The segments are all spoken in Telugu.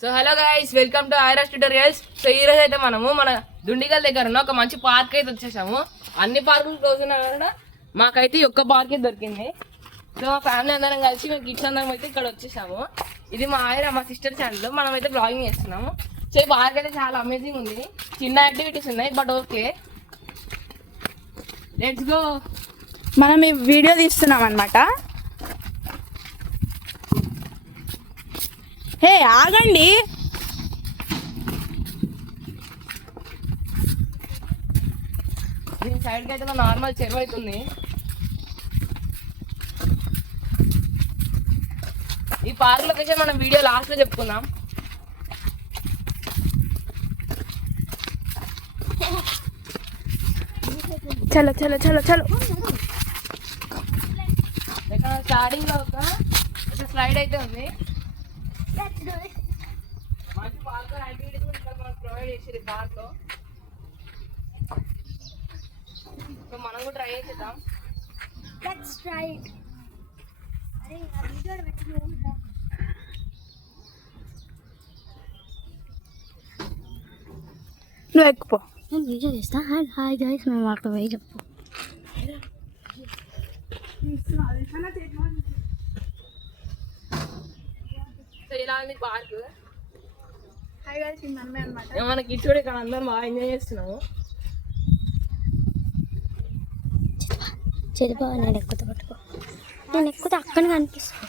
So hello guys, welcome to Iras tutorials. So ఈ రోజు అయితే మనము మన దుండిగల్ దగ్గర ఉన్న ఒక మంచి పార్క్ అయితే వచ్చేసాము. అన్ని పార్కులు క్లోజ్ ఉన్నా కూడా మాకైతే ఒక్క పార్కే దొరికింది. సో మా ఫ్యామిలీ అందరం కలిసి మేము కిడ్స్ అందరం అయితే ఇక్కడ వచ్చేసాము. ఇది మా మా సిస్టర్ ఛానల్. మనం అయితే బ్లాగింగ్ చేస్తున్నాము. సో ఈ పార్క్ అయితే చాలా అమేజింగ్ ఉంది. చిన్న యాక్టివిటీస్ ఉన్నాయి, బట్ ఓకే, లెట్స్ గో. మనం ఈ వీడియో తీస్తున్నాం అన్నమాట. హే ఆగండి, దీని సైడ్కి అయితే నార్మల్ చెరువు అవుతుంది. ఈ పార్క్ లొకేషన్ మనం వీడియో లాస్ట్ లో చెప్పుకుందాం. చలో చలో చలో చలో. ఇక్కడ స్టార్టింగ్ లో ఒక స్లైడ్ అయితే ఉంది. మంచి పార్క్ యాక్టివిటీస్ కూడా ఇక్కడ మనకు ప్రొవైడ్ చేసేది పార్క్ లో. సో మనం కూడా ట్రై చేద్దాం. నువ్వు ఎక్కుపో. నేను వీడియో చేస్తా. హాయ్ గైస్, మేము అక్కడ పోయి చెప్పు. సో ఇలా ఉంది పార్క్. హాయ్ గైస్, ఇది మనమే అన్నమాట. మన కిడ్స్ కూడా ఇక్కడ అందరం బాగా ఎంజాయ్ చేస్తున్నాము. చెరిపో, నేను ఎక్కుతా, పట్టుకో. నేను ఎక్కుతా, అక్కడ కనిపిస్తుంది.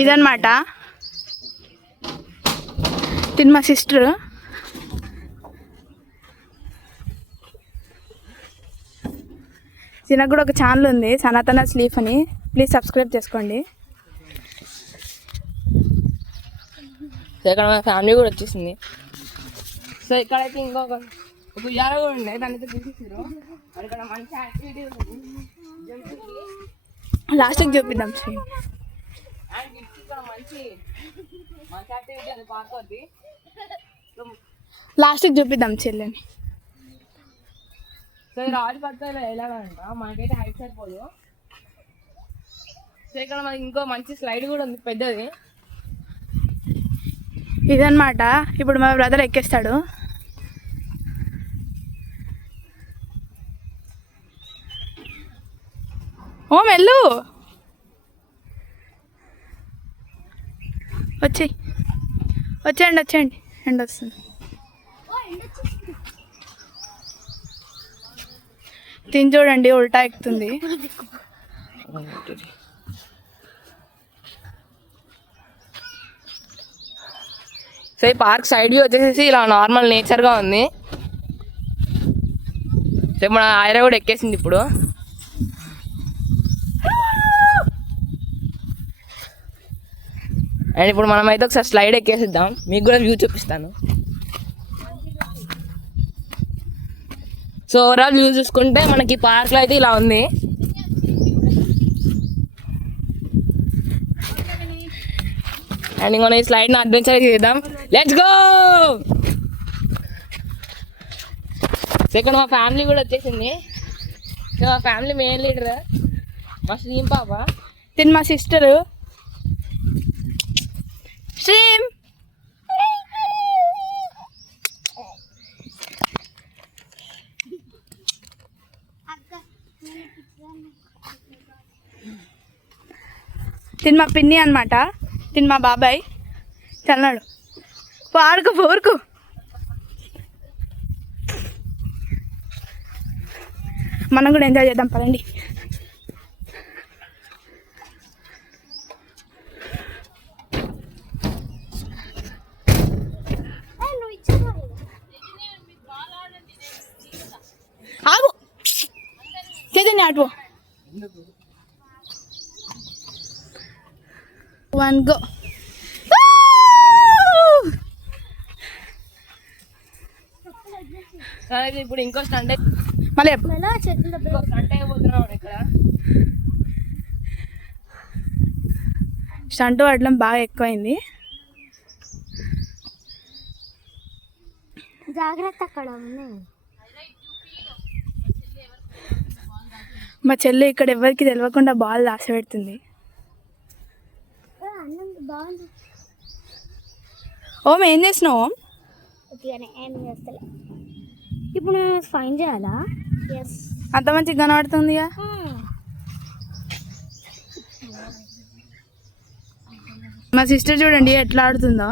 ఇదన్నమాట, తిని మా సిస్టర్. తినకు కూడా ఒక ఛానల్ ఉంది, సనాతన స్లీప్ అని. ప్లీజ్ సబ్స్క్రైబ్ చేసుకోండి. సో ఇక్కడ మా ఫ్యామిలీ కూడా వచ్చేసింది. సో ఇక్కడైతే ఇంకొక ఉయ్యాల కూడా ఉండే, దాన్ని అయితే తీసేసారు. ఇక్కడ మంచి యాక్టివిటీ లాస్ట్కి చూపిద్దాం. అండ్ కిడ్స్ ఇక్కడ మంచి మంచి యాక్టివిటీ అది పార్క్ అవుతుంది. లాస్ట్కి చూపిద్దాం చెల్లెని. సో ఈ రాజు పక్కన వెళ్ళాలంట, మనకైతే హైట్ సరిపోదు. సో ఇక్కడ మనకి ఇంకో మంచి స్లైడ్ కూడా ఉంది, పెద్దది. ఇదన్నమాట, ఇప్పుడు మా బ్రదర్ ఎక్కేస్తాడు. ఓ మెల్లు వచ్చేయండి ఎండ వస్తుంది. తిని చూడండి, ఉల్టా ఎక్కుతుంది. సో ఈ పార్క్ సైడ్ వ్యూ వచ్చేసి ఇలా నార్మల్ నేచర్గా ఉంది. సో మన ఐరా కూడా ఎక్కేసింది ఇప్పుడు. అండ్ ఇప్పుడు మనమైతే ఒకసారి స్లైడ్ ఎక్కేసిద్దాం, మీకు కూడా వ్యూ చూపిస్తాను. సో ఓవరాల్ వ్యూ చూసుకుంటే మనకి పార్క్లో అయితే ఇలా ఉంది. అండ్ ఇంకొన ఈ స్లైడ్ని అడ్వెంచర్ చేద్దాం. Let's go. సో ఇక్కడ మా ఫ్యామిలీ కూడా వచ్చేసింది. సో మా ఫ్యామిలీ మెయిన్ లీడర్ మా శ్రీం పాప. తిని మా సిస్టరు శ్రీం. తిని మా పిన్ని అన్నమాట. తిని మా బాబాయ్. చల్లాడు పాడుకు పోరుకు. మనం కూడా ఎంజాయ్ చేద్దాం పదండి. ఆగు, చేద్దండి ఆటు. 1 go. ఇప్పుడు ఇంకో స్టంట్ మళ్ళీ స్టంట్ అయిపోతున్నాం ఇక్కడ. స్టంట్ పడడం బాగా ఎక్కువైంది. జాగ్రత్త అక్కడ ఉన్నాయి. మా చెల్లి ఇక్కడ ఎవరికి తెలియకుండా బాల్ దాచిపెడుతుంది. బాగుంది. ఓం ఏం చేసినావు ఓం? ఏం చేస్తలే. ఇప్పుడు ఫైన్ చేయాలా? ఎస్. అంత మంచిగా కనబడుతుందిగా. మా సిస్టర్ చూడండి ఎట్లా ఆడుతుందో.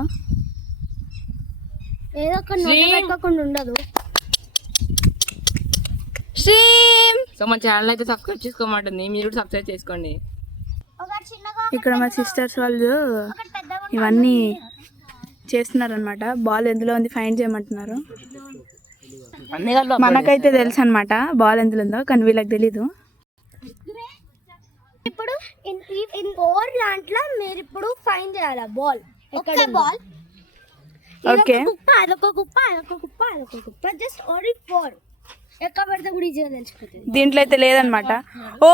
ఏదో ఒక పెట్టుకోకుండా ఉండదు. సో మన ఛానల్ అయితే సబ్స్క్రైబ్ చేసుకోమంటుంది, మీరు కూడా సబ్స్క్రైబ్ చేసుకోండి. ఇక్కడ మా సిస్టర్స్ వాళ్ళు ఇవన్నీ చేస్తున్నారనమాట. బాల్ ఎందులో ఉంది ఫైండ్ చేయమంటున్నారు. మనకైతే తెలుసు అనమాట బాల్ ఎందులో ఉందో, కానీ వీళ్ళకి తెలీదు. ఇప్పుడు ఫోర్ దాంట్లో మీరు ఇప్పుడు ఫైన్ చేయాలి బాల్. ఒక్క బాల్. ఓకే. కుప్ప అదొక కుప్ప అదొక కుప్ప అదొక కుప్ప. Just only four. ఎక్కడ పెడితే కూడా ఈజీగా తెలిసిపోతుంది. దీంట్లో అయితే లేదనమాట. ఓ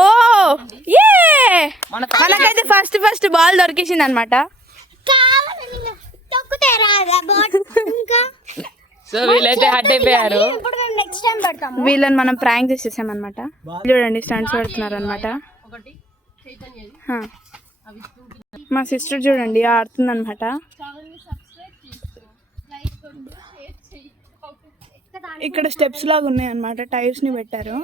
ఏ మనకైతే ఫస్ట్ బాల్ దొరికేసింది అనమాట. సో వీళ్ళైతే హట్ అయిపోయారు. ఇప్పుడు మేము నెక్స్ట్ టైం పెడతాము. వీళ్ళని మనం ప్రాంక్ చేసేసాం అనమాట. చూడండి స్టంట్స్ పెడుతున్నారు అనమాట. మా సిస్టర్ చూడండి ఆడుతుంది అనమాట. ఇక్కడ స్టెప్స్ లాగా ఉన్నాయి అనమాట, టైర్స్ ని పెట్టారు.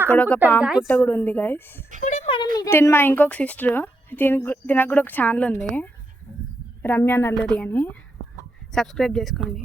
ఇక్కడ ఒక పాము పుట్ట కూడా ఉంది గైస్. తిని మా ఇంకొక సిస్టర్ తినకు కూడా ఒక ఛానల్ ఉంది, రమ్య నల్లూరి అని. సబ్స్క్రైబ్ చేసుకోండి.